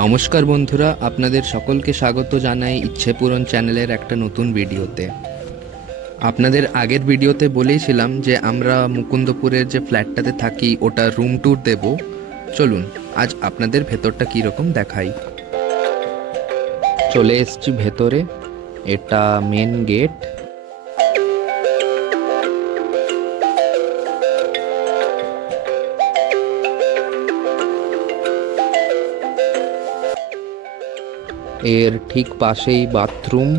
নমস্কার বন্ধুরা, আপনাদের সকলকে স্বাগত জানাই ইচ্ছে পূরণ চ্যানেলের একটা নতুন ভিডিওতে। আপনাদের আগের ভিডিওতে বলেইছিলাম যে আমরা মুকুন্দপুরের যে ফ্ল্যাটটাতে থাকি ওটা রুম ট্যুর দেব। চলুন আজ আপনাদের ভেতরটা কীরকম দেখাই। চলে এসছি ভেতরে, এটা মেন গেট। এর ঠিক পাশেই বাথরুম।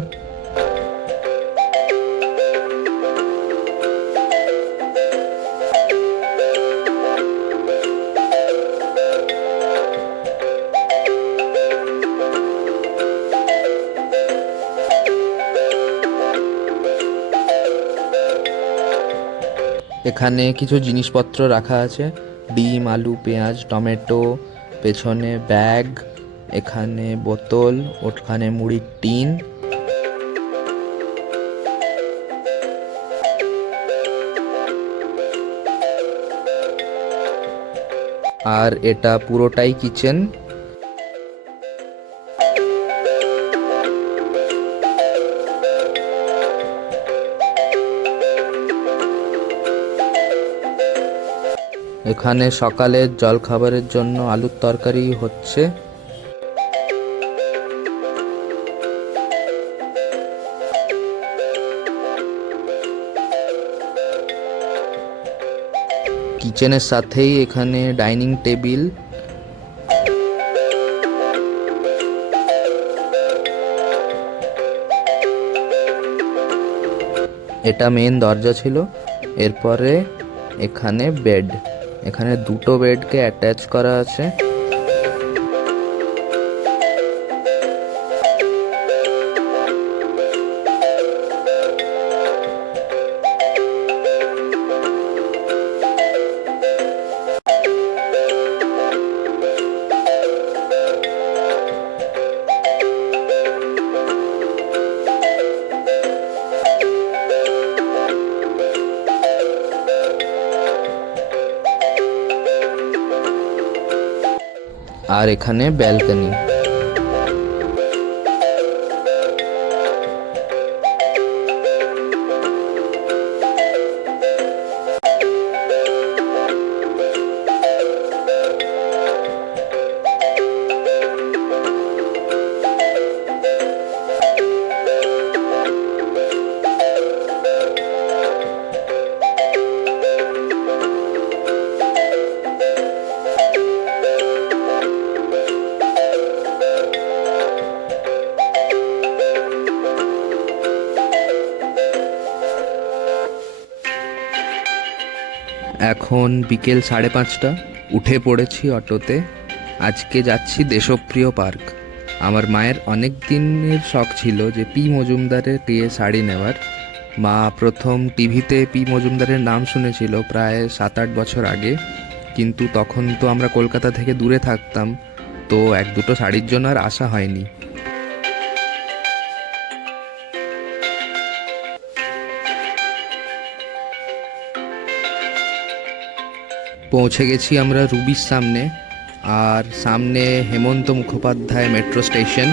এখানে কিছু জিনিসপত্র রাখা আছে, ডিম, আলু, পেঁয়াজ, টমেটো, পেছনে ব্যাগ, এখানে বোতল, ওখানে মুড়ির টিন। আর এটা পুরোটাই কিচেন। এখানে সকালের জলখাবারের জন্য আলুর তরকারি হচ্ছে। কিচেনের সাথেই এখানে ডাইনিং টেবিল। এটা মেন দরজা ছিল। এরপরে এখানে বেড, এখানে দুটো বেডকে অ্যাটাচ করা আছে। আর এখানে ব্যালকনি। এখন বিকেল 5:30। উঠে পড়েছি অটোতে। আজকে যাচ্ছি দেশপ্রিয় পার্ক। আমার মায়ের অনেক দিনের শখ ছিল যে পি মজুমদারের দিয়ে শাড়ি নেওয়ার। মা প্রথম টিভিতে পি মজুমদারের নাম শুনেছিল প্রায় 7-8 বছর আগে, কিন্তু তখন তো আমরা কলকাতা থেকে দূরে থাকতাম, তো এক দুটো শাড়ির জন্য আর আসা হয়নি। পৌঁছে গেছি আমরা রুবির সামনে, আর সামনে হেমন্ত মুখোপাধ্যায় মেট্রো স্টেশন।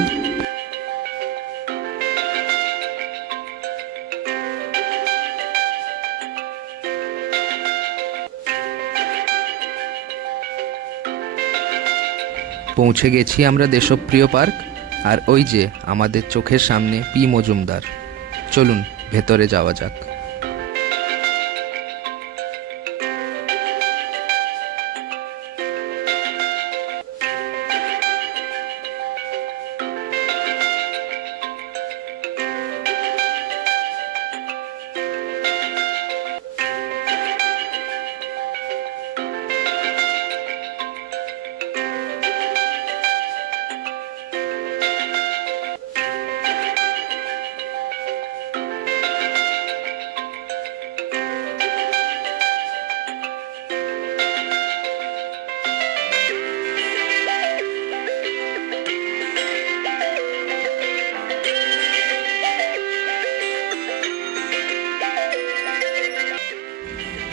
পৌঁছে গেছি আমরা দেশপ্রিয় পার্ক, আর ওই যে আমাদের চোখের সামনে পি মজুমদার। চলুন ভেতরে যাওয়া যাক।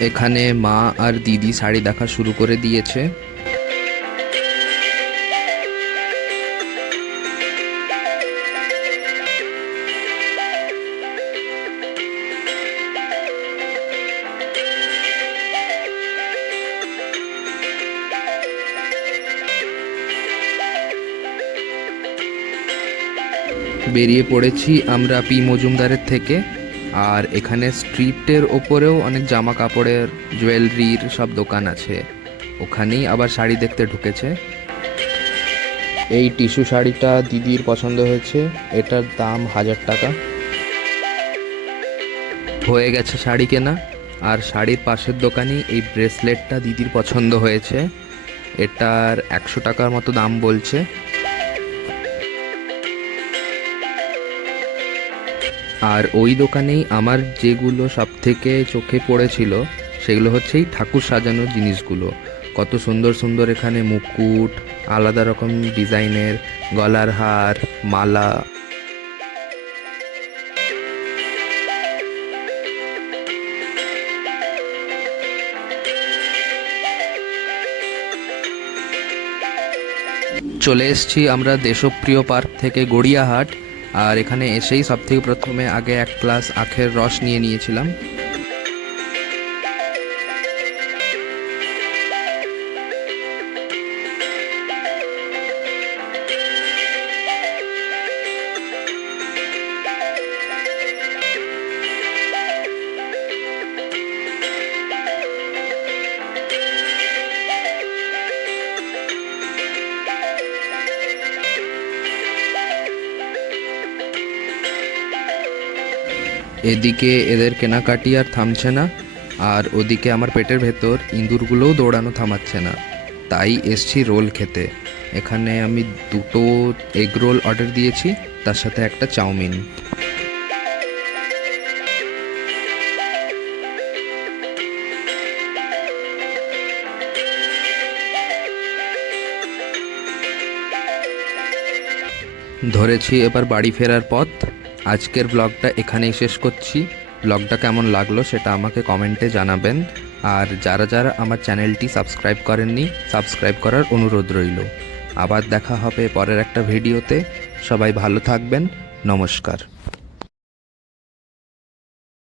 এখানে মা আর দিদি শাড়ি দেখা শুরু করে দিয়েছে। বেরিয়ে পড়েছি আমরা পি মজুমদারের থেকে। আর এখানে স্ট্রিটের ওপরেও অনেক জামা কাপড়ের, জুয়েলারির সব দোকান আছে। ওখানেই আবার শাড়ি দেখতে ঢুকেছে। এই টিস্যু শাড়িটা দিদির পছন্দ হয়েছে, এটার দাম 1000 টাকা। হয়ে গেছে শাড়ি কেনা। আর শাড়ির পাশের দোকানেই এই ব্রেসলেটটা দিদির পছন্দ হয়েছে, এটার 100 টাকার মতো দাম বলছে। আর ওই দোকানেই আমার যেগুলো সব থেকে চোখে পড়েছিল সেগুলো হচ্ছে এই ঠাকুর সাজানোর জিনিসগুলো। কত সুন্দর সুন্দর এখানে মুকুট, আলাদা রকম ডিজাইনের গলার হার, মালা। চলে এসেছি আমরা দেশপ্রিয় পার্ক থেকে গড়িয়াহাট। আর এখানে এসেই সবথেকে প্রথমে আগে এক গ্লাস আখের রস নিয়ে নিয়েছিলাম। এদিকে এদের কেনাকাটি আর থামছে না, আর ওদিকে আমার পেটের ভেতর ইঁদুরগুলোও দৌড়ানো থামাচ্ছে না। তাই এসছি রোল খেতে। এখানে আমি 2টো এগ রোল অর্ডার দিয়েছি, তার সাথে একটা চাউমিন। ধরেছি এবার বাড়ি ফেরার পথ। আজকের ব্লগটা এখানেই শেষ করছি। ব্লগটা কেমন লাগলো সেটা আমাকে কমেন্টে জানাবেন। আর যারা যারা আমার চ্যানেলটি সাবস্ক্রাইব করেননি, সাবস্ক্রাইব করার অনুরোধ রইল। আবার দেখা হবে পরের একটা ভিডিওতে। সবাই ভালো থাকবেন। নমস্কার।